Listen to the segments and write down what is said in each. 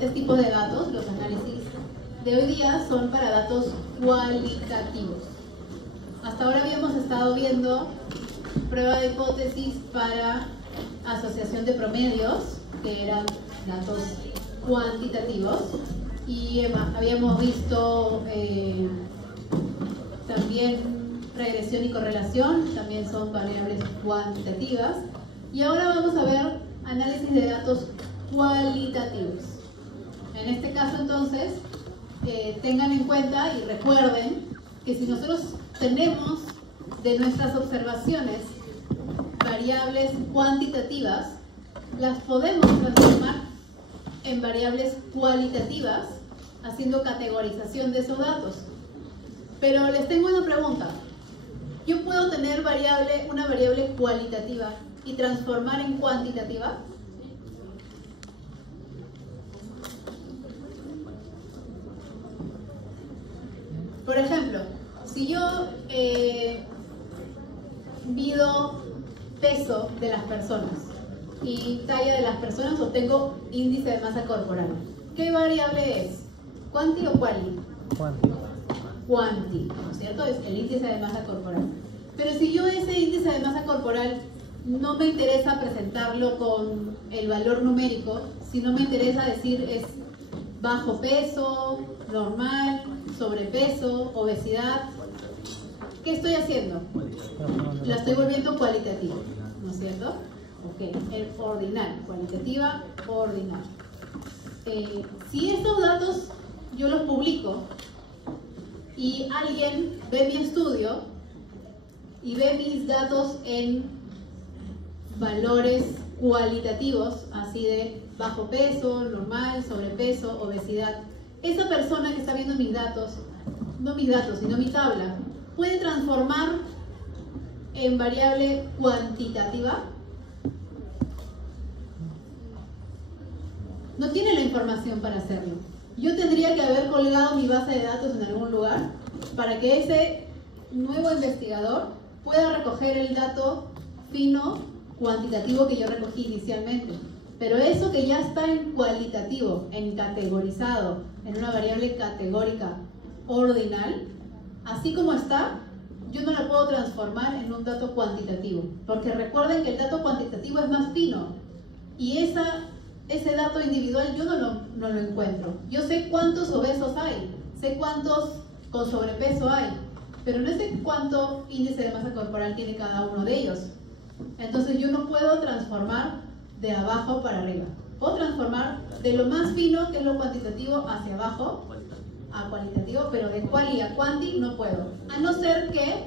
diferentes tipos de datos. Los análisis de hoy día son para datos cualitativos. Hasta ahora habíamos estado viendo prueba de hipótesis para asociación de promedios, que eran datos cuantitativos, y habíamos visto también regresión y correlación, también son variables cuantitativas. Y ahora vamos a ver análisis de datos cualitativos. En este caso, entonces, tengan en cuenta y recuerden que si nosotros tenemos de nuestras observaciones variables cuantitativas, las podemos transformar en variables cualitativas haciendo categorización de esos datos. Pero les tengo una pregunta. ¿Yo puedo tener una variable cualitativa y transformar en cuantitativa? Por ejemplo, si yo mido peso de las personas y talla de las personas, obtengo índice de masa corporal. ¿Qué variable es? ¿Cuanti o quali? Cuanti. Cuanti, ¿no es cierto? Es el índice de masa corporal. Pero si yo ese índice de masa corporal no me interesa presentarlo con el valor numérico, sino me interesa decir es bajo peso, normal, sobrepeso, obesidad, ¿qué estoy haciendo? La estoy volviendo cualitativa, ¿no es cierto? Ok, el ordinal, cualitativa, ordinal. Si estos datos yo los publico y alguien ve mi estudio y ve mis datos en valores cualitativos, así de bajo peso, normal, sobrepeso, obesidad, esa persona que está viendo mis datos, no mis datos, sino mi tabla, ¿puede transformar en variable cuantitativa? No tiene la información para hacerlo. Yo tendría que haber colgado mi base de datos en algún lugar para que ese nuevo investigador pueda recoger el dato fino, cuantitativo que yo recogí inicialmente. Pero eso que ya está en cualitativo, en categorizado, en una variable categórica ordinal, así como está, yo no la puedo transformar en un dato cuantitativo. Porque recuerden que el dato cuantitativo es más fino y ese dato individual yo no lo encuentro. Yo sé cuántos obesos hay, sé cuántos con sobrepeso hay, pero no sé cuánto índice de masa corporal tiene cada uno de ellos. Entonces yo no puedo transformar de abajo para arriba. Puedo transformar de lo más fino, que es lo cuantitativo, hacia abajo a cualitativo, pero de quali a quanti no puedo. A no ser que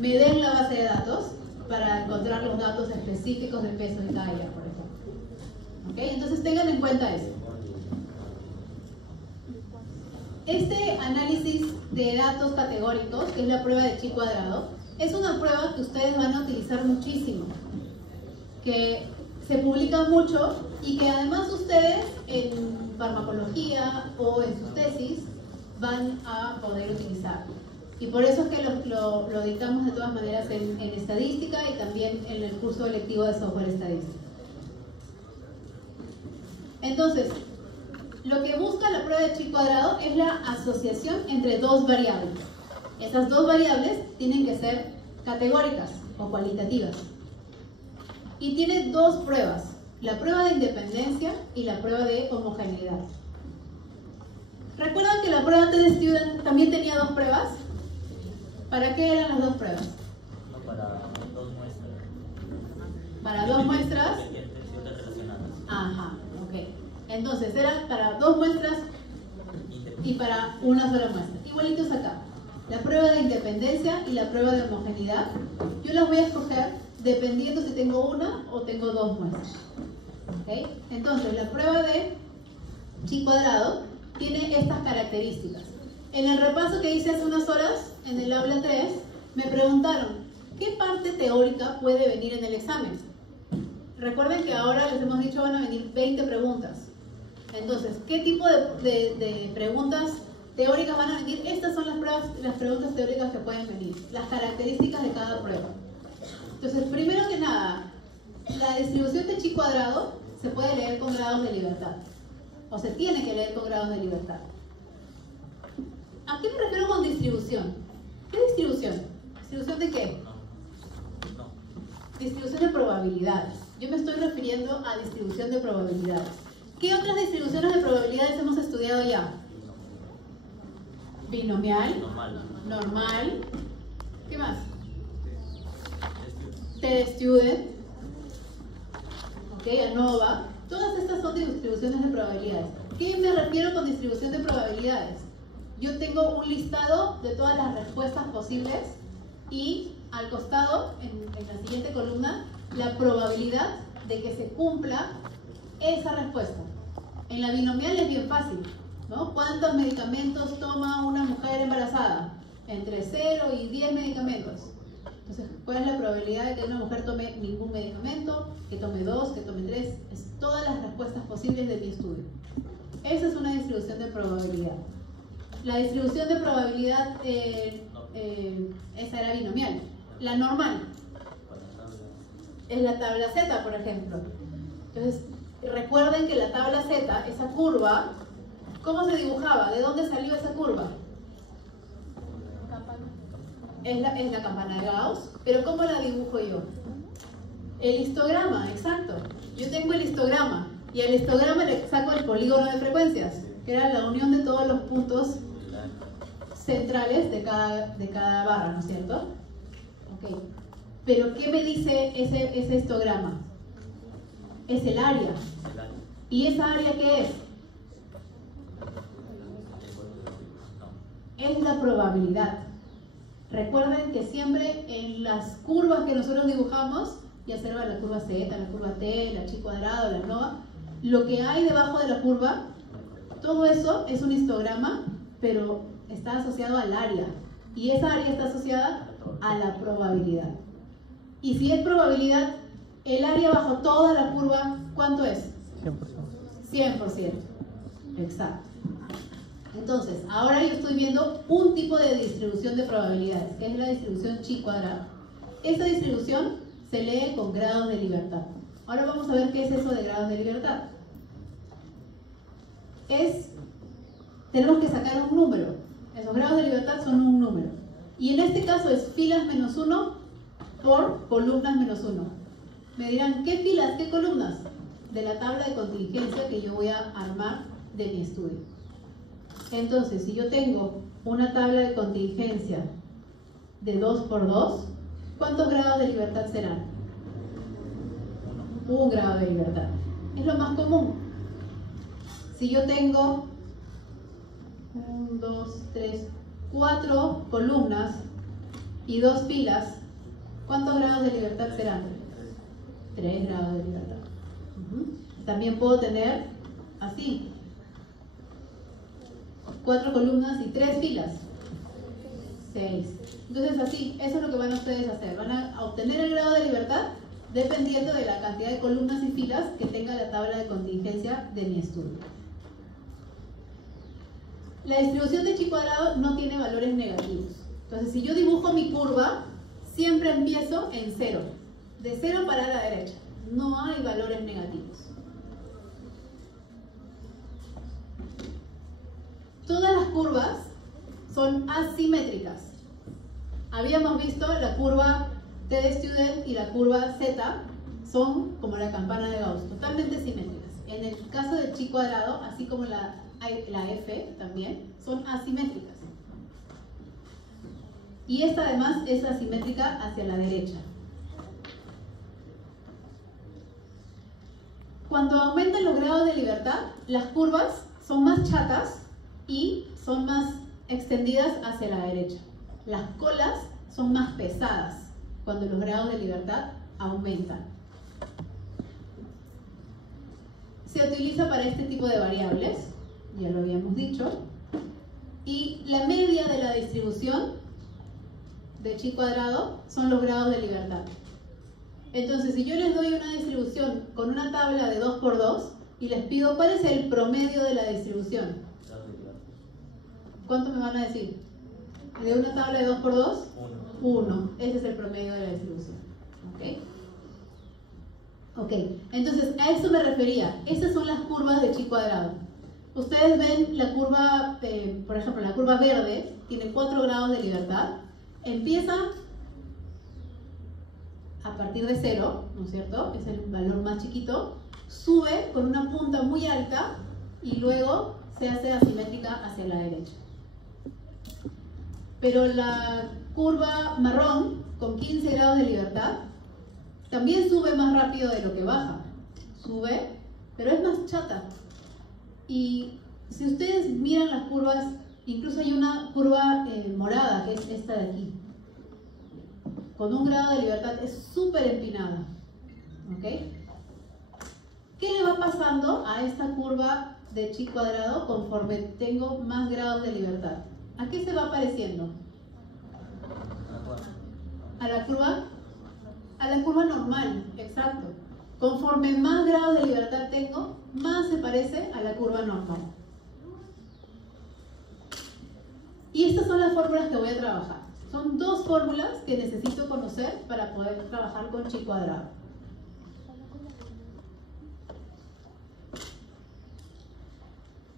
me den la base de datos para encontrar los datos específicos de peso y talla, por ejemplo. ¿Okay? Entonces tengan en cuenta eso. Este análisis de datos categóricos, que es la prueba de chi cuadrado, es una prueba que ustedes van a utilizar muchísimo, que se publica mucho y que además ustedes en farmacología o en sus tesis van a poder utilizar. Y por eso es que lo dictamos de todas maneras en estadística y también en el curso electivo de software estadístico. Entonces, lo que busca la prueba de chi cuadrado es la asociación entre dos variables. Esas dos variables tienen que ser categóricas o cualitativas. Y tiene dos pruebas, la prueba de independencia y la prueba de homogeneidad. ¿Recuerdan que la prueba TD Student también tenía dos pruebas? ¿Para qué eran las dos pruebas? No, para dos muestras. ¿Para dos muestras? Ajá, ok. Entonces, eran para dos muestras y para una sola muestra. Igualitos acá. La prueba de independencia y la prueba de homogeneidad, yo las voy a escoger dependiendo si tengo una o tengo dos muestras. ¿Okay? Entonces, la prueba de chi cuadrado tiene estas características. En el repaso que hice hace unas horas, en el aula 3, me preguntaron, ¿qué parte teórica puede venir en el examen? Recuerden que ahora les hemos dicho van a venir 20 preguntas. Entonces, ¿qué tipo de preguntas teóricas van a venir? Estas son las preguntas teóricas que pueden venir, las características de cada prueba. Entonces, primero que nada, la distribución de chi cuadrado se puede leer con grados de libertad. o se tiene que leer con grados de libertad. ¿A qué me refiero con distribución? ¿Qué distribución? ¿Distribución de qué? No. Distribución de probabilidades. Yo me estoy refiriendo a distribución de probabilidades. ¿Qué otras distribuciones de probabilidades hemos estudiado ya? Binomial, normal, ¿qué más? T-student, ANOVA. Todas estas son distribuciones de probabilidades. ¿Qué me refiero con distribución de probabilidades? Yo tengo un listado de todas las respuestas posibles y al costado, en la siguiente columna, la probabilidad de que se cumpla esa respuesta. En la binomial es bien fácil, ¿no? ¿Cuántos medicamentos toma una mujer embarazada? Entre 0 y 10 medicamentos. Entonces, ¿cuál es la probabilidad de que una mujer tome ningún medicamento? Que tome 2, que tome 3. Es todas las respuestas posibles de mi estudio. Esa es una distribución de probabilidad. La distribución de probabilidad, esa era binomial. La normal es la tabla Z, por ejemplo. Entonces, recuerden que la tabla Z, esa curva, ¿cómo se dibujaba? ¿De dónde salió esa curva? Es la campana de Gauss, pero ¿cómo la dibujo yo? El histograma, exacto. Yo tengo el histograma y al histograma le saco el polígono de frecuencias, que era la unión de todos los puntos centrales de cada barra, ¿no es cierto? Ok. Pero ¿qué me dice ese histograma? Es el área. ¿Y esa área qué es? Es la probabilidad. Recuerden que siempre en las curvas que nosotros dibujamos, ya sea la curva Z, la curva T, la chi cuadrado, la ANOVA, lo que hay debajo de la curva, todo eso es un histograma, pero está asociado al área. Y esa área está asociada a la probabilidad. Y si es probabilidad, el área bajo toda la curva, ¿cuánto es? 100%. 100%. Exacto. Entonces, ahora yo estoy viendo un tipo de distribución de probabilidades, que es la distribución chi cuadrado. Esa distribución se lee con grados de libertad. Ahora vamos a ver qué es eso de grados de libertad. Tenemos que sacar un número. Esos grados de libertad son un número. Y en este caso es filas menos 1 por columnas menos 1. Me dirán, ¿qué filas, qué columnas? De la tabla de contingencia que yo voy a armar de mi estudio. Entonces, si yo tengo una tabla de contingencia de 2 por 2, ¿cuántos grados de libertad serán? Un grado de libertad. Es lo más común. Si yo tengo 1, 2, 3, 4 columnas y 2 filas, ¿cuántos grados de libertad serán? 3 grados de libertad. También puedo tener así, 4 columnas y 3 filas, 6. Entonces así, eso es lo que van ustedes a hacer. Van a obtener el grado de libertad dependiendo de la cantidad de columnas y filas que tenga la tabla de contingencia de mi estudio. La distribución de chi cuadrado no tiene valores negativos. Entonces, si yo dibujo mi curva, siempre empiezo en 0. De 0 para la derecha. No hay valores negativos. Todas las curvas son asimétricas. Habíamos visto la curva T de student y la curva Z son como la campana de Gauss, totalmente simétricas. En el caso del chi cuadrado, así como la F también, son asimétricas. Y esta además es asimétrica hacia la derecha. Cuando aumentan los grados de libertad, las curvas son más chatas y son más extendidas hacia la derecha. Las colas son más pesadas cuando los grados de libertad aumentan. Se utiliza para este tipo de variables, ya lo habíamos dicho, y la media de la distribución de chi cuadrado son los grados de libertad. Entonces, si yo les doy una distribución con una tabla de 2 por 2 y les pido cuál es el promedio de la distribución, ¿cuánto me van a decir? ¿De una tabla de 2 por 2? 1. Ese es el promedio de la distribución. ¿Ok? Ok, entonces a eso me refería. Esas son las curvas de chi cuadrado. ustedes ven la curva, por ejemplo, la curva verde tiene 4 grados de libertad. Empieza a partir de 0, ¿no es cierto? Es el valor más chiquito. Sube con una punta muy alta y luego se hace asimétrica hacia la derecha. Pero la curva marrón, con 15 grados de libertad, también sube más rápido de lo que baja. Sube, pero es más chata. Y si ustedes miran las curvas, incluso hay una curva morada, que es esta de aquí. Con 1 grado de libertad es súper empinada. ¿Ok? ¿Qué le va pasando a esta curva de chi cuadrado conforme tengo más grados de libertad? ¿A qué se va pareciendo? ¿A la curva? A la curva normal, exacto. Conforme más grados de libertad tengo, más se parece a la curva normal. Y estas son las fórmulas que voy a trabajar. Son 2 fórmulas que necesito conocer para poder trabajar con chi cuadrado.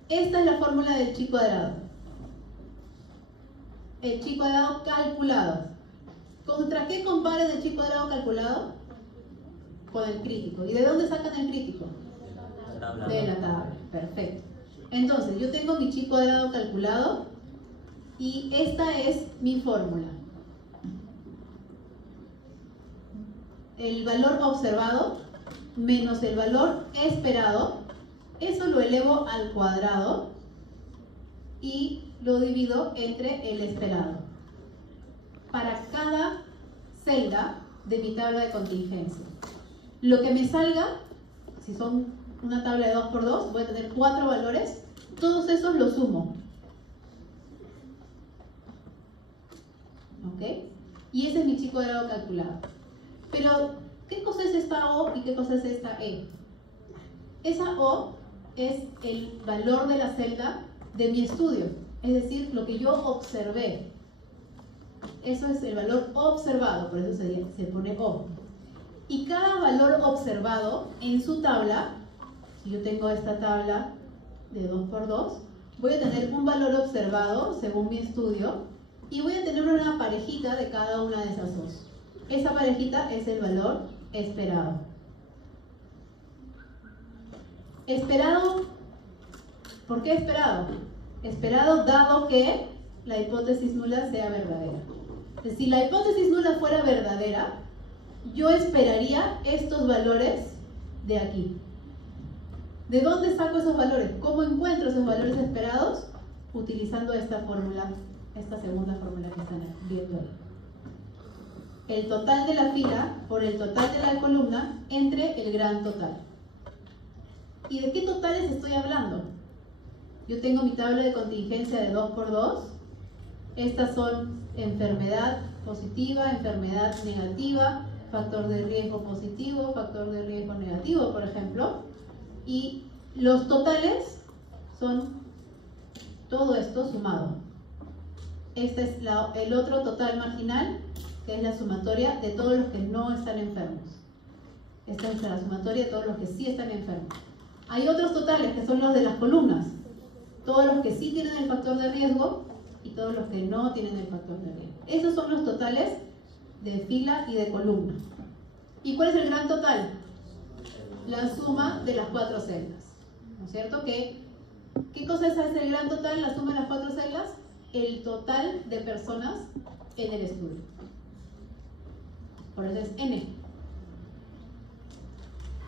Esta es la fórmula del chi cuadrado. El chi cuadrado calculado. ¿Contra qué comparan el chi cuadrado calculado? Con el crítico. ¿Y de dónde sacan el crítico? De la tabla. Perfecto. Entonces, yo tengo mi chi cuadrado calculado y esta es mi fórmula. El valor observado menos el valor esperado, eso lo elevo al cuadrado y lo divido entre el esperado. Para cada celda de mi tabla de contingencia. Lo que me salga, si son una tabla de 2×2, voy a tener 4 valores, todos esos los sumo. ¿Ok? Y ese es mi chi cuadrado calculado. Pero, ¿qué cosa es esta O y qué cosa es esta E? Esa O es el valor de la celda de mi estudio, es decir, lo que yo observé. Eso es el valor observado, por eso se pone O. Y cada valor observado en su tabla, si yo tengo esta tabla de 2×2, voy a tener un valor observado según mi estudio y voy a tener una parejita de cada una de esas dos. Esa parejita es el valor esperado. Esperado, ¿por qué esperado? Esperado dado que la hipótesis nula sea verdadera. Si la hipótesis nula fuera verdadera, yo esperaría estos valores de aquí. ¿De dónde saco esos valores? ¿Cómo encuentro esos valores esperados? Utilizando esta fórmula, esta segunda fórmula que están viendo ahí. El total de la fila por el total de la columna entre el gran total. ¿Y de qué totales estoy hablando? Yo tengo mi tabla de contingencia de 2×2. Estas son enfermedad positiva, enfermedad negativa, factor de riesgo positivo, factor de riesgo negativo, por ejemplo. Y los totales son todo esto sumado. Este es el otro total marginal, que es la sumatoria de todos los que no están enfermos. Esta es la sumatoria de todos los que sí están enfermos. Hay otros totales que son los de las columnas. Todos los que sí tienen el factor de riesgo y todos los que no tienen el factor de riesgo. Esos son los totales de fila y de columna. ¿Y cuál es el gran total? La suma de las 4 celdas. ¿No es cierto? ¿Qué cosa es el gran total? La suma de las 4 celdas. El total de personas en el estudio. Por eso es N.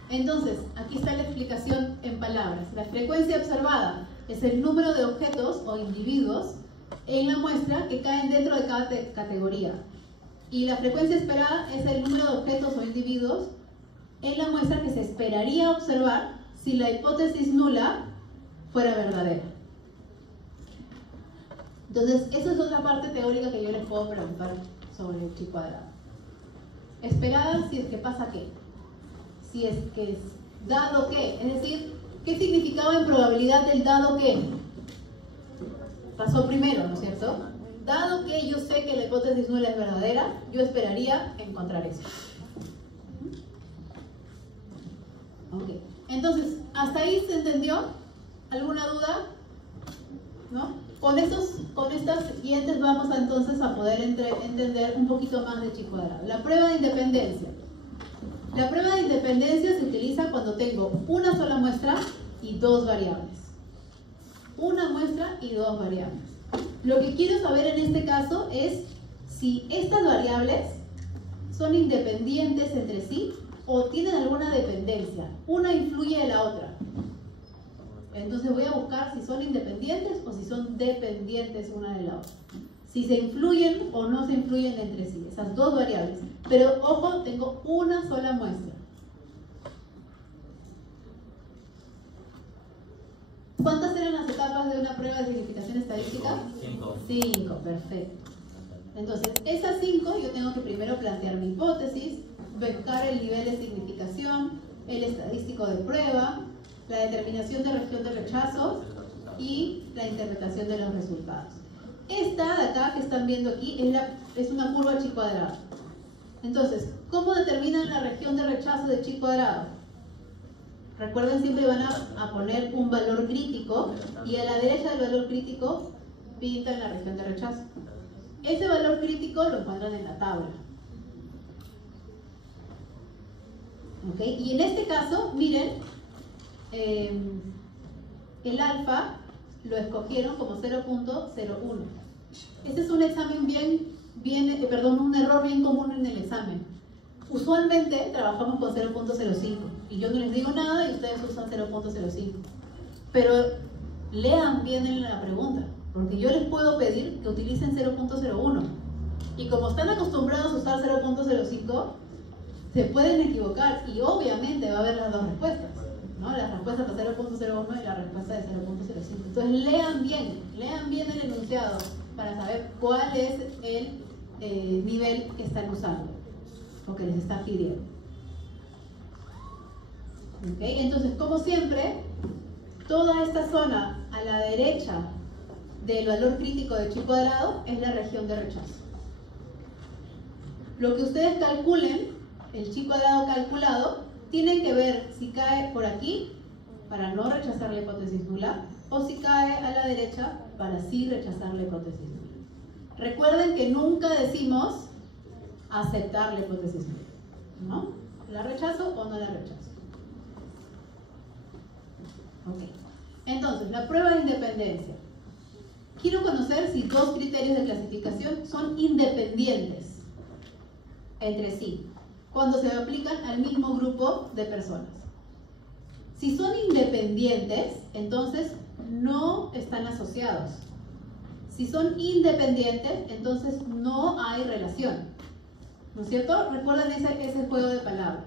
Entonces, aquí está la explicación en palabras. La frecuencia observada es el número de objetos o individuos en la muestra que caen dentro de cada categoría. Y la frecuencia esperada es el número de objetos o individuos en la muestra que se esperaría observar si la hipótesis nula fuera verdadera. Entonces, esa es otra parte teórica que yo les puedo preguntar sobre el chi cuadrado. Esperada si es que pasa qué. Si es que es dado que, es decir, ¿qué significaba en probabilidad el dado que? Pasó primero, ¿no es cierto? Dado que yo sé que la hipótesis nula es verdadera, yo esperaría encontrar eso. Ok. Entonces, ¿hasta ahí se entendió? ¿Alguna duda? ¿No? Con estas siguientes vamos entonces a poder entender un poquito más de chi cuadrado. La prueba de independencia. La prueba de independencia se utiliza cuando tengo una sola muestra y dos variables. Una muestra y dos variables. Lo que quiero saber en este caso es si estas variables son independientes entre sí o tienen alguna dependencia. Una influye en la otra. Entonces voy a buscar si son independientes o si son dependientes una de la otra. Si se influyen o no se influyen entre sí, esas dos variables. Pero ojo, tengo una sola muestra. ¿Cuántas eran las etapas de una prueba de significación estadística? 5. 5, perfecto. Entonces, esas 5 yo tengo que primero plantear mi hipótesis, buscar el nivel de significación, el estadístico de prueba, la determinación de región de rechazo y la interpretación de los resultados. Esta de acá que están viendo aquí es una curva chi cuadrado. Entonces, ¿cómo determinan la región de rechazo de chi cuadrado? Recuerden, siempre van a poner un valor crítico y a la derecha del valor crítico pintan la región de rechazo. Ese valor crítico lo encuentran en la tabla. ¿Ok? Y en este caso, miren, el alfa lo escogieron como 0.01. Este es un examen un error bien común en el examen. Usualmente trabajamos con 0.05 y yo no les digo nada y ustedes usan 0.05. Pero lean bien en la pregunta, porque yo les puedo pedir que utilicen 0.01 y como están acostumbrados a usar 0.05 se pueden equivocar y obviamente va a haber las dos respuestas, ¿no? La respuesta para 0.01 y la respuesta de 0.05. Entonces lean bien el enunciado para saber cuál es el nivel que están usando o que les está pidiendo. ¿Okay? Entonces, como siempre, toda esta zona a la derecha del valor crítico de chi cuadrado es la región de rechazo. Lo que ustedes calculen, el chi cuadrado calculado, tienen que ver si cae por aquí para no rechazar la hipótesis nula o si cae a la derecha para sí rechazar la hipótesis nula. Recuerden que nunca decimos aceptar la hipótesis nula, ¿no? ¿La rechazo o no la rechazo? Ok. Entonces, la prueba de independencia. Quiero conocer si dos criterios de clasificación son independientes entre sí, cuando se aplican al mismo grupo de personas. Si son independientes, entonces no están asociados. Si son independientes, entonces no hay relación. ¿No es cierto? Recuerden ese juego de palabras.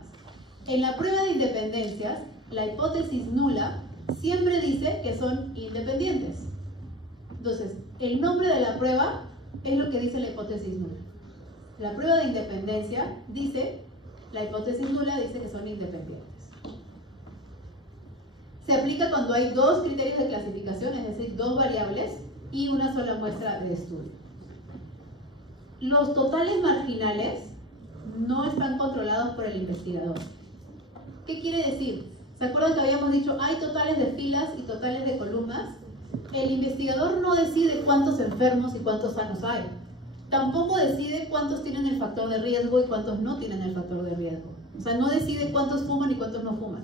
En la prueba de independencias, la hipótesis nula siempre dice que son independientes. Entonces, el nombre de la prueba es lo que dice la hipótesis nula. La prueba de independencia dice, la hipótesis nula dice que son independientes. Se aplica cuando hay dos criterios de clasificación, es decir, dos variables y una sola muestra de estudio. Los totales marginales no están controlados por el investigador. ¿Qué quiere decir? ¿Se acuerdan que habíamos dicho hay totales de filas y totales de columnas? El investigador no decide cuántos enfermos y cuántos sanos hay. Tampoco decide cuántos tienen el factor de riesgo y cuántos no tienen el factor de riesgo. O sea, no decide cuántos fuman y cuántos no fuman.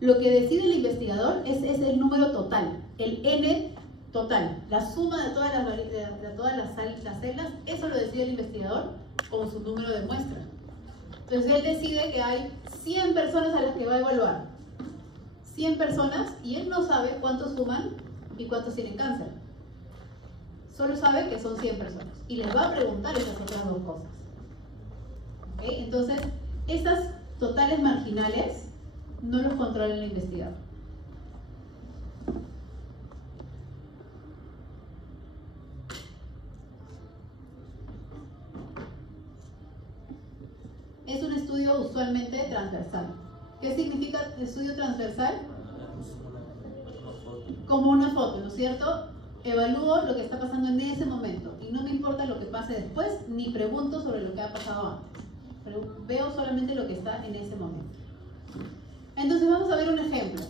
Lo que decide el investigador es el número total, el N total, la suma de todas las celdas, eso lo decide el investigador con su número de muestra. Entonces él decide que hay 100 personas a las que va a evaluar. 100 personas y él no sabe cuántos fuman y cuántos tienen cáncer. Solo sabe que son 100 personas y les va a preguntar esas otras dos cosas. ¿Okay? Entonces, esas totales marginales no los controla el investigador. Es un estudio usualmente transversal. ¿Qué significa estudio transversal? Como una foto, ¿no es cierto? Evalúo lo que está pasando en ese momento y no me importa lo que pase después, ni pregunto sobre lo que ha pasado antes. Pero veo solamente lo que está en ese momento. Entonces vamos a ver un ejemplo.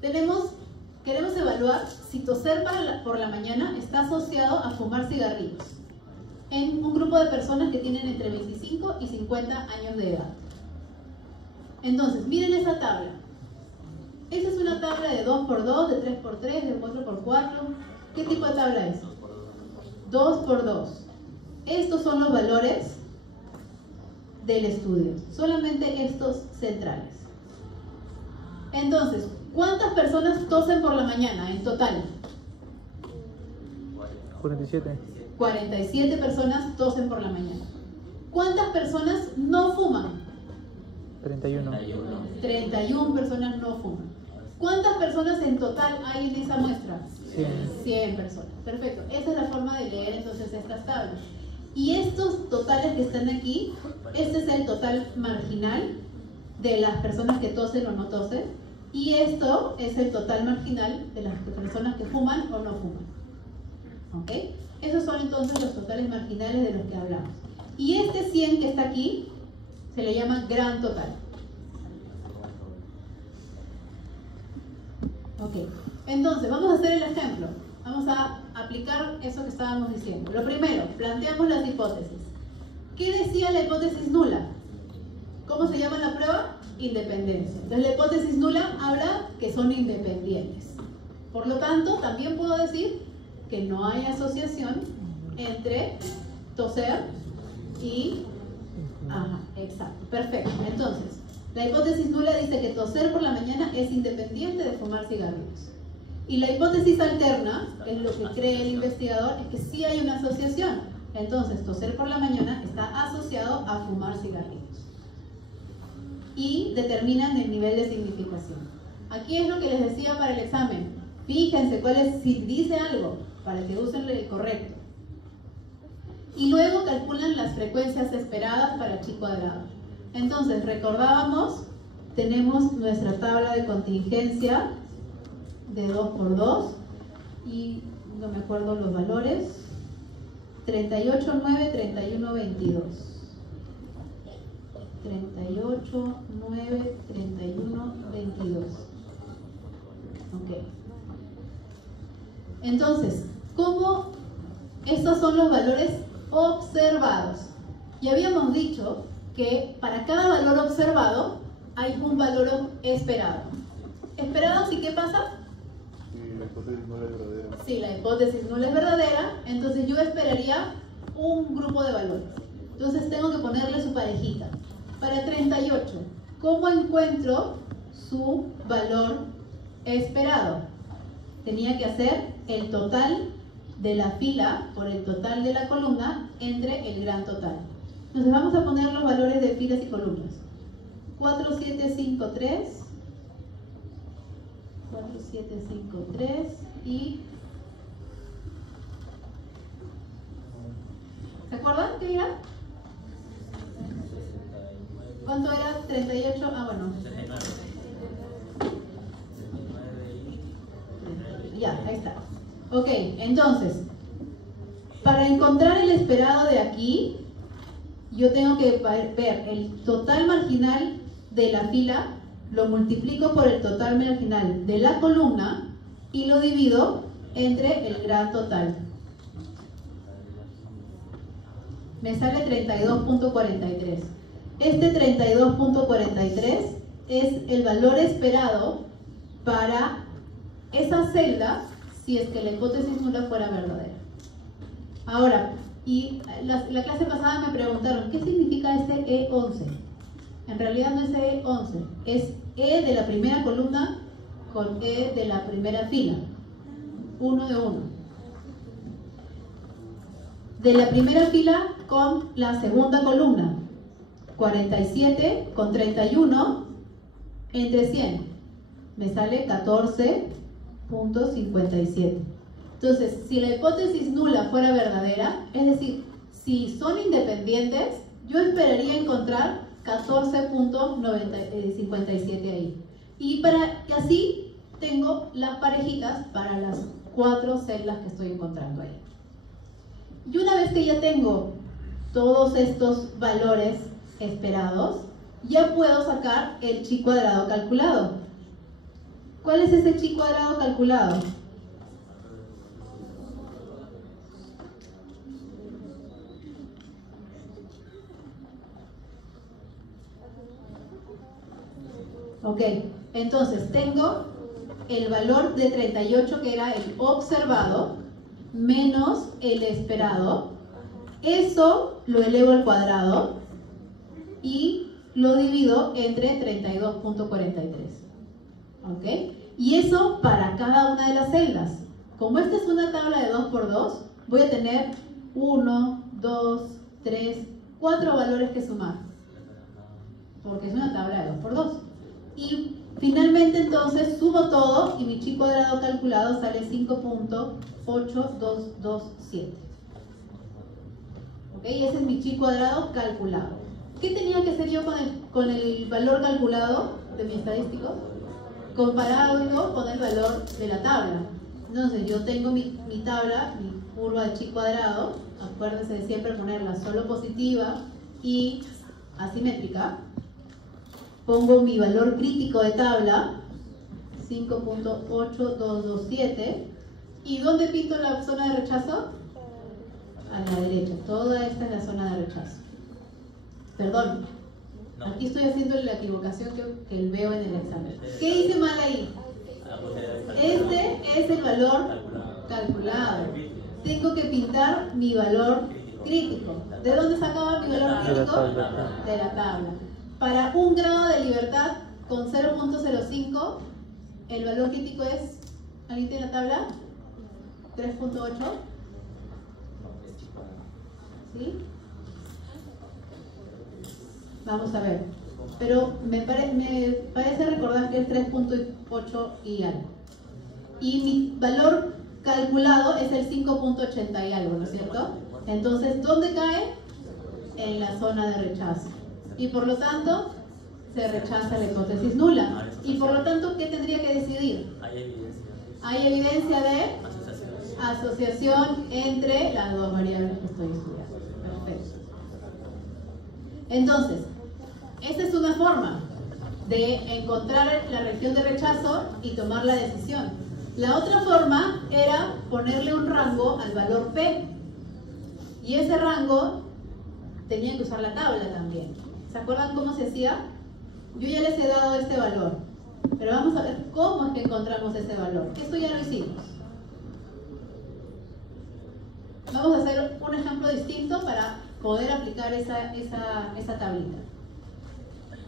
Tenemos Queremos evaluar si toser por la mañana está asociado a fumar cigarrillos en un grupo de personas que tienen entre 25 y 50 años de edad. Entonces, miren esa tabla. Esa es una tabla de 2×2, de 3×3, de 4×4. ¿Qué tipo de tabla es? 2×2. Estos son los valores del estudio, solamente estos centrales. Entonces, ¿cuántas personas tosen por la mañana en total? 47. 47 personas tosen por la mañana. ¿Cuántas personas no fuman? 31. 31 personas no fuman. ¿Cuántas personas en total hay en esa muestra? 100 personas. Perfecto. Esa es la forma de leer entonces estas tablas. Y estos totales que están aquí, este es el total marginal de las personas que tosen o no tosen. Y esto es el total marginal de las personas que fuman o no fuman. ¿Ok? Esos son entonces los totales marginales de los que hablamos. Y este 100 que está aquí se le llama gran total. Ok, entonces vamos a hacer el ejemplo. Vamos a aplicar eso que estábamos diciendo. Lo primero, planteamos las hipótesis. ¿Qué decía la hipótesis nula? ¿Cómo se llama la prueba? Independencia. Entonces la hipótesis nula habla que son independientes. Por lo tanto, también puedo decir que no hay asociación entre toser y... Ajá, exacto, perfecto. Entonces, la hipótesis nula dice que toser por la mañana es independiente de fumar cigarrillos. Y la hipótesis alterna, que es lo que cree el investigador, es que sí hay una asociación. Entonces, toser por la mañana está asociado a fumar cigarrillos. Y determinan el nivel de significación. Aquí es lo que les decía para el examen. Fíjense cuál es, si dice algo, para que usen el correcto. Y luego calculan las frecuencias esperadas para chi cuadrado. Entonces, recordábamos, tenemos nuestra tabla de contingencia de 2×2 y no me acuerdo los valores. 38, 9, 31, 22. 38, 9, 31, 22. Ok. Entonces, ¿cómo estos son los valores observados? Ya habíamos dicho que para cada valor observado hay un valor esperado. ¿Esperado sí qué pasa? Si la hipótesis nula es verdadera. Si la hipótesis nula es verdadera, entonces yo esperaría un grupo de valores. Entonces tengo que ponerle su parejita. Para 38, ¿cómo encuentro su valor esperado? Tenía que hacer el total de la fila por el total de la columna entre el gran total. Entonces vamos a poner los valores de filas y columnas. 4, 7, 5, 3. 4, 7, 5, 3 y... ¿Se acuerdan qué era? ¿Cuánto era? 38, bueno. Ya, ahí está. Ok, entonces, para encontrar el esperado de aquí, yo tengo que ver el total marginal de la fila, lo multiplico por el total marginal de la columna y lo divido entre el gran total. Me sale 32.43. Este 32.43 es el valor esperado para esa celda si es que la hipótesis nula fuera verdadera. Ahora, y la clase pasada me preguntaron, ¿qué significa este E11? En realidad no es E11, es E de la primera columna con E de la primera fila. 1 de 1. De la primera fila con la segunda columna. 47 con 31 entre 100. Me sale 14.57. Entonces, si la hipótesis nula fuera verdadera, es decir, si son independientes, yo esperaría encontrar 14.57 ahí. Y así tengo las parejitas para las 4 celdas que estoy encontrando ahí. Y una vez que ya tengo todos estos valores esperados, ya puedo sacar el chi cuadrado calculado. ¿Cuál es ese chi cuadrado calculado? Ok, entonces tengo el valor de 38 que era el observado menos el esperado. Eso lo elevo al cuadrado y lo divido entre 32.43. ¿Ok? Y eso para cada una de las celdas. Como esta es una tabla de 2×2, voy a tener 1, 2, 3, 4 valores que sumar. Porque es una tabla de 2×2. Y finalmente entonces sumo todo y mi chi cuadrado calculado sale 5.8227. ¿Ok? Ese es mi chi cuadrado calculado. ¿Qué tenía que hacer yo con el valor calculado de mi estadístico? Compararlo con el valor de la tabla. Entonces yo tengo mi tabla, mi curva de chi cuadrado. Acuérdense de siempre ponerla solo positiva y asimétrica. Pongo mi valor crítico de tabla, 5.8227. ¿Y dónde pinto la zona de rechazo? A la derecha. Toda esta es la zona de rechazo. Perdón, aquí estoy haciendo la equivocación que veo en el examen. ¿Qué hice mal ahí? Este es el valor calculado. Tengo que pintar mi valor crítico. ¿De dónde sacaba mi valor crítico? De la tabla. Para 1 grado de libertad con 0.05, el valor crítico es, ¿alguien tiene la tabla? 3.8. ¿Sí? Vamos a ver. Pero me parece recordar que es 3.8 y algo. Y mi valor calculado es el 5.80 y algo, ¿no es cierto? Entonces, ¿dónde cae? En la zona de rechazo. Y por lo tanto, se rechaza la hipótesis nula. Y por lo tanto, ¿qué tendría que decidir? Hay evidencia de asociación entre las dos variables que estoy estudiando. Perfecto. Entonces, esta es una forma de encontrar la región de rechazo y tomar la decisión. La otra forma era ponerle un rango al valor P. Y ese rango tenía que usar la tabla también. ¿Se acuerdan cómo se hacía? Yo ya les he dado este valor. Pero vamos a ver cómo es que encontramos ese valor. Esto ya lo hicimos. Vamos a hacer un ejemplo distinto para poder aplicar esa tablita.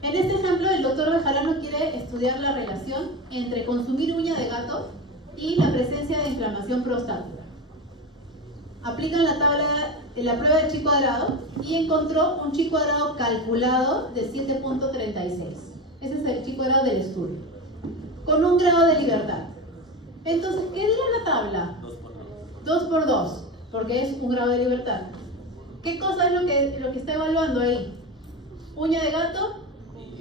En este ejemplo, el doctor Bejarano quiere estudiar la relación entre consumir uña de gato y la presencia de inflamación prostática. Aplican la prueba de chi cuadrado y encontró un chi cuadrado calculado de 7.36. Ese es el chi cuadrado del estudio, con 1 grado de libertad. Entonces, ¿qué dirá la tabla? 2×2, porque es 1 grado de libertad. ¿Qué cosa es lo que está evaluando ahí? Uña de gato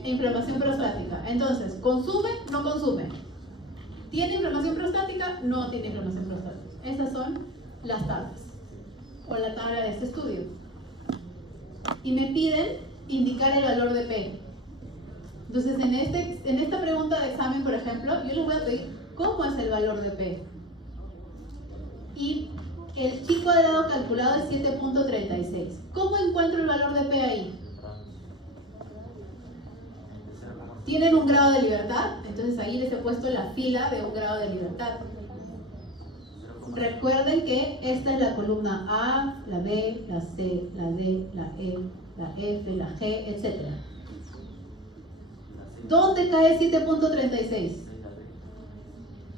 e inflamación prostática. Entonces, ¿consume? No consume. ¿Tiene inflamación prostática? No tiene inflamación prostática. Esas son las tablas, o la tabla de este estudio. Y me piden indicar el valor de P. Entonces, en esta pregunta de examen, por ejemplo, yo les voy a pedir cómo es el valor de P. Y el chi cuadrado calculado es 7.36. ¿Cómo encuentro el valor de P ahí? ¿Tienen 1 grado de libertad? Entonces ahí les he puesto la fila de 1 grado de libertad. Recuerden que esta es la columna A, la B, la C, la D, la E, la F, la G, etc. ¿Dónde cae 7.36?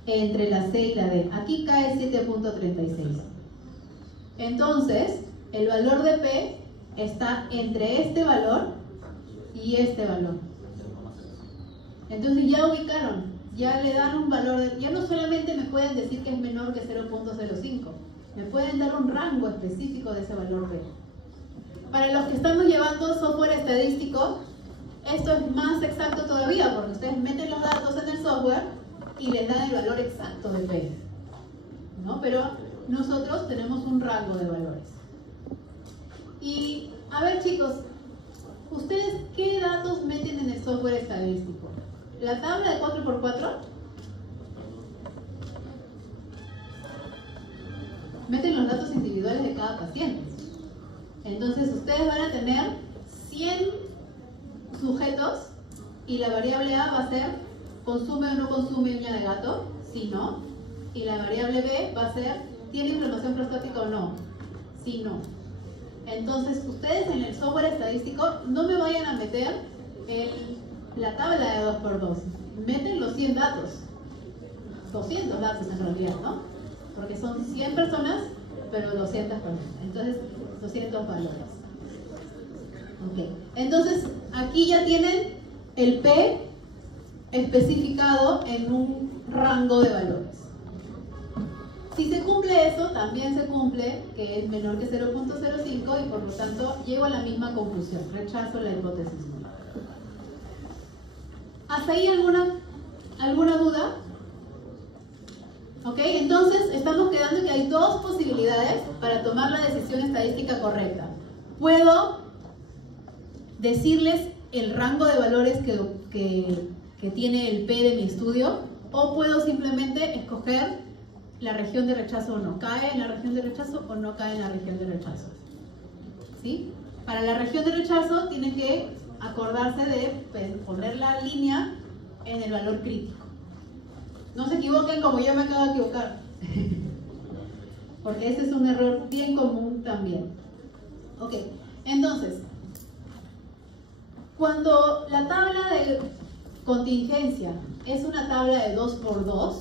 Entre la C y la D. Aquí cae 7.36. Entonces, el valor de P está entre este valor y este valor. Entonces ya ubicaron, ya le dan un valor, ya no solamente me pueden decir que es menor que 0.05, me pueden dar un rango específico de ese valor P. Para los que estamos llevando software estadístico, esto es más exacto todavía, porque ustedes meten los datos en el software y les dan el valor exacto de P, ¿no? Pero nosotros tenemos un rango de valores. Y, a ver chicos, ¿ustedes qué datos meten en el software estadístico? ¿La tabla de 4×4? valores de cada paciente. Entonces ustedes van a tener 100 sujetos y la variable A va a ser consume o no consume uña de gato, si no, y la variable B va a ser tiene inflamación prostática o no, si no. Entonces ustedes en el software estadístico no me vayan a meter la tabla de 2x2, meten los 100 datos, 200 datos en realidad, ¿no? Porque son 100 personas, pero 200 personas, entonces 200 valores. Ok, entonces aquí ya tienen el P especificado en un rango de valores. Si se cumple eso, también se cumple que es menor que 0.05 y por lo tanto llego a la misma conclusión, rechazo la hipótesis nula. ¿Hasta ahí alguna duda? ¿Ok? Entonces estamos quedando que hay dos posibilidades para tomar la decisión estadística correcta. Puedo decirles el rango de valores que tiene el P de mi estudio, o puedo simplemente escoger la región de rechazo o no. ¿Cae en la región de rechazo o no cae en la región de rechazo? ¿Sí? Para la región de rechazo tienen que acordarse de poner la línea en el valor crítico. No se equivoquen como yo me acabo de equivocar. Porque ese es un error bien común también. Ok, entonces, cuando la tabla de contingencia es una tabla de 2x2,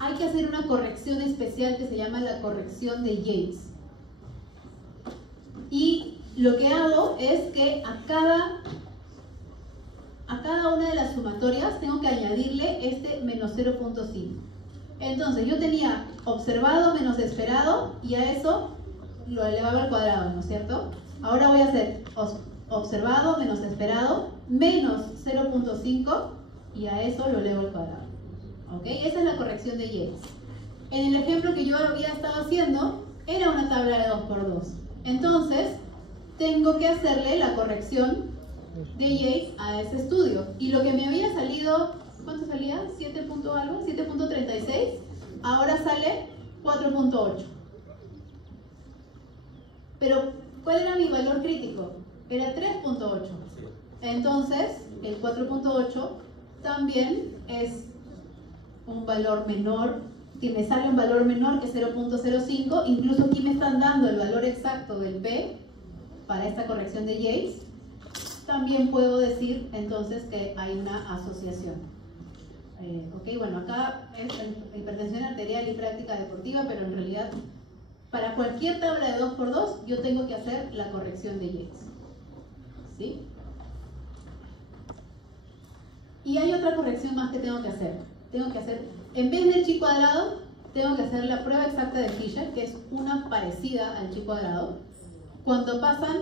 hay que hacer una corrección especial que se llama la corrección de Yates. Y lo que hago es que a cada una de las sumatorias tengo que añadirle este menos 0.5. Entonces yo tenía observado menos esperado y a eso lo elevaba al cuadrado, ¿no es cierto? Ahora voy a hacer observado menos esperado menos 0.5 y a eso lo elevo al cuadrado. ¿Ok? Esa es la corrección de Yates. En el ejemplo que yo había estado haciendo era una tabla de 2x2. Entonces tengo que hacerle la corrección de Yates a ese estudio. Y lo que me había salido, ¿cuánto salía? 7 punto algo, 7.36, ahora sale 4.8. Pero, ¿cuál era mi valor crítico? Era 3.8. Entonces, el 4.8 también es un valor menor, que me sale un valor menor que 0.05, incluso aquí me están dando el valor exacto del P para esta corrección de Yates. También puedo decir entonces que hay una asociación. Ok, bueno, acá es hipertensión arterial y práctica deportiva, pero en realidad para cualquier tabla de 2x2 yo tengo que hacer la corrección de Yates. ¿Sí? Y hay otra corrección más que tengo que hacer. En vez del chi cuadrado, tengo que hacer la prueba exacta de Fisher, que es una parecida al chi cuadrado, cuando pasan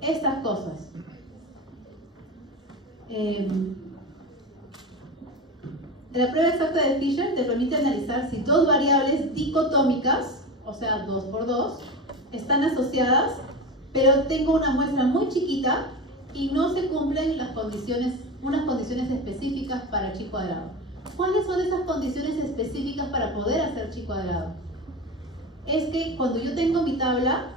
estas cosas. La prueba exacta de Fisher te permite analizar si dos variables dicotómicas, o sea 2x2, están asociadas, pero tengo una muestra muy chiquita y no se cumplen unas condiciones específicas para chi cuadrado. ¿Cuáles son esas condiciones específicas para poder hacer chi cuadrado? Es que cuando yo tengo mi tabla,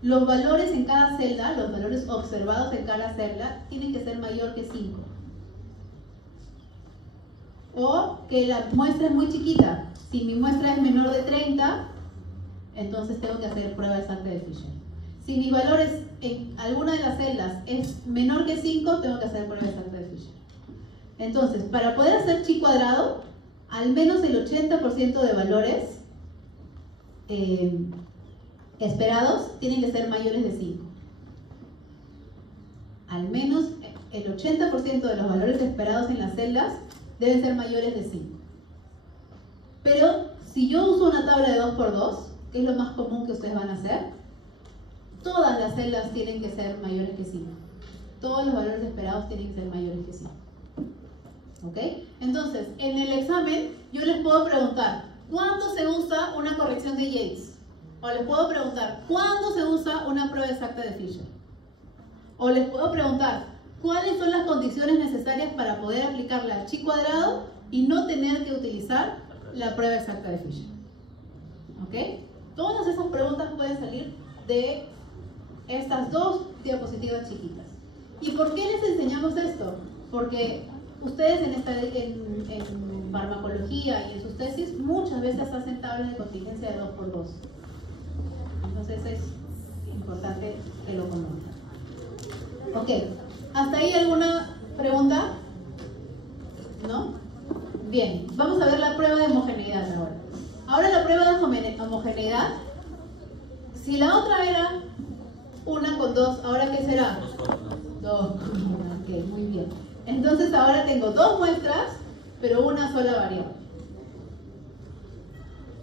los valores en cada celda, los valores observados en cada celda, tienen que ser mayor que 5. O que la muestra es muy chiquita. Si mi muestra es menor de 30, entonces tengo que hacer prueba exacta de Fisher. Si mi valor en alguna de las celdas es menor que 5, tengo que hacer prueba exacta de Fisher. Entonces, para poder hacer chi cuadrado, al menos el 80% de valores esperados tienen que ser mayores de 5. Al menos el 80% de los valores esperados en las celdas deben ser mayores de 5. Pero si yo uso una tabla de 2x2, que es lo más común que ustedes van a hacer, todas las celdas tienen que ser mayores que 5. Todos los valores esperados tienen que ser mayores que 5. ¿Ok? Entonces, en el examen yo les puedo preguntar, ¿cuándo se usa una corrección de Yates? O les puedo preguntar, ¿cuándo se usa una prueba exacta de Fisher? O les puedo preguntar, ¿cuáles son las condiciones necesarias para poder aplicar la chi cuadrado y no tener que utilizar la prueba exacta de Fisher? ¿Ok? Todas esas preguntas pueden salir de estas dos diapositivas chiquitas. ¿Y por qué les enseñamos esto? Porque ustedes en farmacología y en sus tesis muchas veces hacen tablas de contingencia de 2×2. Entonces es importante que lo conozcan. Ok, ¿hasta ahí alguna pregunta? ¿No? Bien, vamos a ver la prueba de homogeneidad ahora. Ahora la prueba de homogeneidad, si la otra era 1×2, ¿ahora qué será? 2. Ok, muy bien. Entonces ahora tengo dos muestras, pero una sola variable.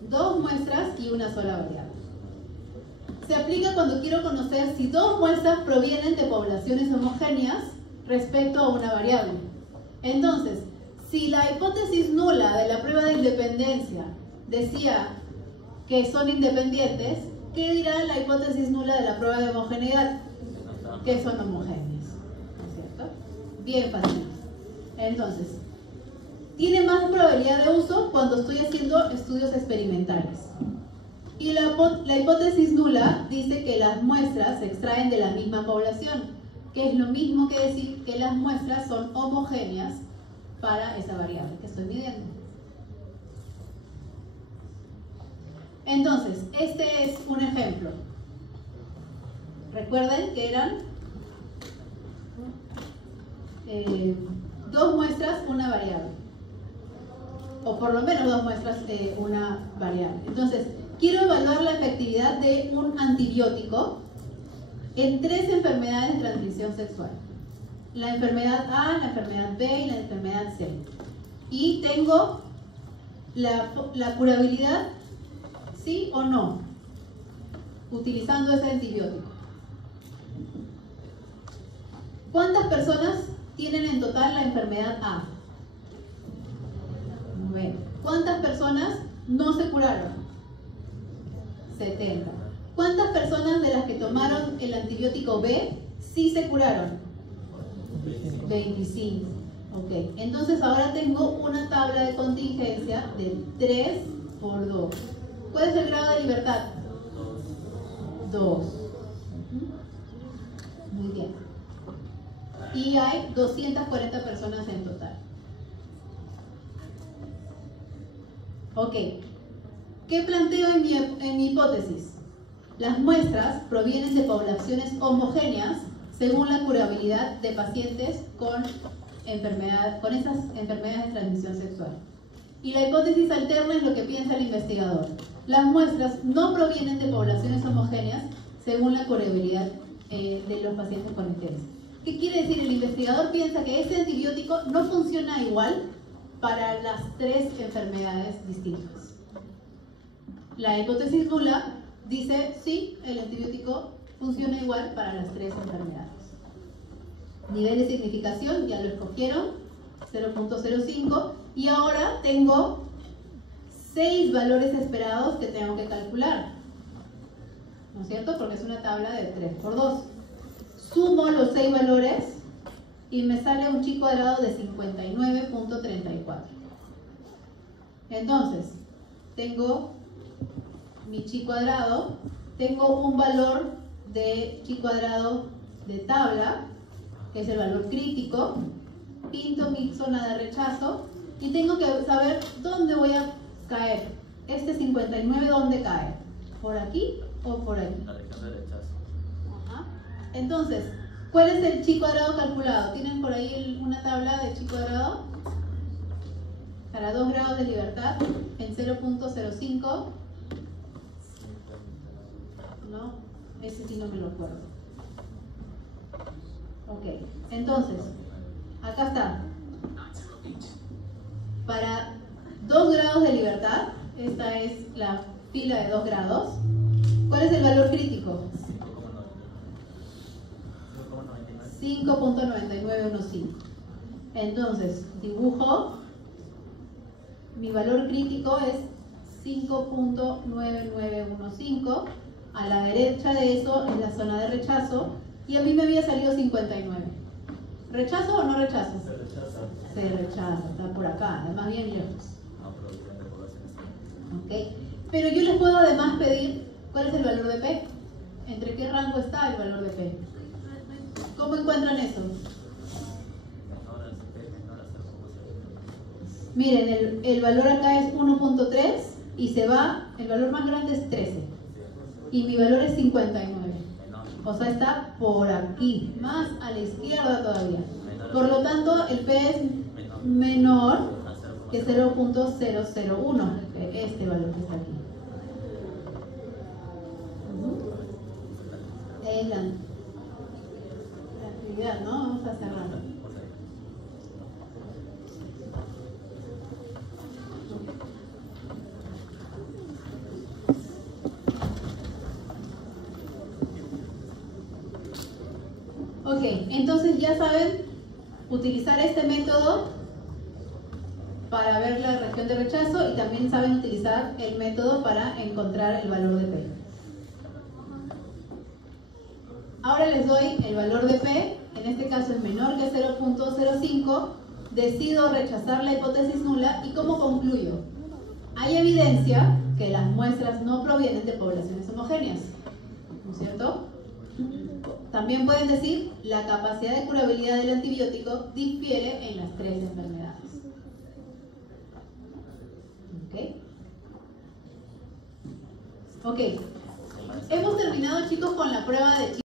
Dos muestras y una sola variable. Se aplica cuando quiero conocer si dos muestras provienen de poblaciones homogéneas respecto a una variable. Entonces, si la hipótesis nula de la prueba de independencia decía que son independientes, ¿qué dirá la hipótesis nula de la prueba de homogeneidad? Que son homogéneas, ¿no es cierto? Bien fácil. Entonces, tiene más probabilidad de uso cuando estoy haciendo estudios experimentales. Y la hipótesis nula dice que las muestras se extraen de la misma población, que es lo mismo que decir que las muestras son homogéneas para esa variable que estoy midiendo. Entonces, este es un ejemplo. Recuerden que eran dos muestras, una variable. O por lo menos dos muestras, una variable. Entonces, quiero evaluar la efectividad de un antibiótico en 3 enfermedades de transmisión sexual. La enfermedad A, la enfermedad B y la enfermedad C. Y tengo la curabilidad, sí o no, utilizando ese antibiótico. ¿Cuántas personas tienen en total la enfermedad A? Bueno, ¿cuántas personas no se curaron? 70. ¿Cuántas personas de las que tomaron el antibiótico B sí se curaron? 25. Ok, entonces ahora tengo una tabla de contingencia de 3×2. ¿Cuál es el grado de libertad? 2. Muy bien. Y hay 240 personas en total. Ok. ¿Qué planteo en mi hipótesis? Las muestras provienen de poblaciones homogéneas según la curabilidad de pacientes con esas enfermedades de transmisión sexual. Y la hipótesis alterna es lo que piensa el investigador. Las muestras no provienen de poblaciones homogéneas según la curabilidad de los pacientes con ITS. ¿Qué quiere decir? El investigador piensa que ese antibiótico no funciona igual para las 3 enfermedades distintas. La hipótesis nula dice, sí, el antibiótico funciona igual para las 3 enfermedades. Nivel de significación, ya lo escogieron, 0.05. Y ahora tengo 6 valores esperados que tengo que calcular. ¿No es cierto? Porque es una tabla de 3×2. Sumo los 6 valores y me sale un chi cuadrado de 59.34. Entonces, tengo mi chi cuadrado, tengo un valor de chi cuadrado de tabla, que es el valor crítico, pinto mi zona de rechazo y tengo que saber dónde voy a caer. Este 59, ¿dónde cae? ¿Por aquí o por aquí? La región de rechazo. Ajá. Entonces, ¿cuál es el chi cuadrado calculado? ¿Tienen por ahí una tabla de chi cuadrado? Para 2 grados de libertad en 0.05. No, ese sí no me lo acuerdo. Ok, entonces, acá está. Para 2 grados de libertad, esta es la fila de 2 grados. ¿Cuál es el valor crítico? 5.9915. Entonces, dibujo. Mi valor crítico es 5.9915. A la derecha de eso es la zona de rechazo. Y a mí me había salido 59. ¿Rechazo o no rechazo? Se rechaza. Se rechaza, está por acá, además bien lejos. No, pero depende de poblaciones. ¿Ok? Pero yo les puedo además pedir cuál es el valor de P. ¿Entre qué rango está el valor de P? ¿Cómo encuentran eso? Miren, el valor acá es 1.3 y se va, el valor más grande es 13 y mi valor es 59. O sea, está por aquí, más a la izquierda todavía. Por lo tanto, el P es menor que 0.001, este valor que está aquí. Es la actividad, ¿no? Vamos a cerrar. Ok, entonces ya saben utilizar este método para ver la reacción de rechazo y también saben utilizar el método para encontrar el valor de P. Ahora les doy el valor de P, en este caso es menor que 0.05, decido rechazar la hipótesis nula y ¿cómo concluyo? Hay evidencia que las muestras no provienen de poblaciones homogéneas, ¿no es cierto? También pueden decir, la capacidad de curabilidad del antibiótico difiere en las 3 enfermedades. ¿Ok? Hemos terminado, chicos, con la prueba de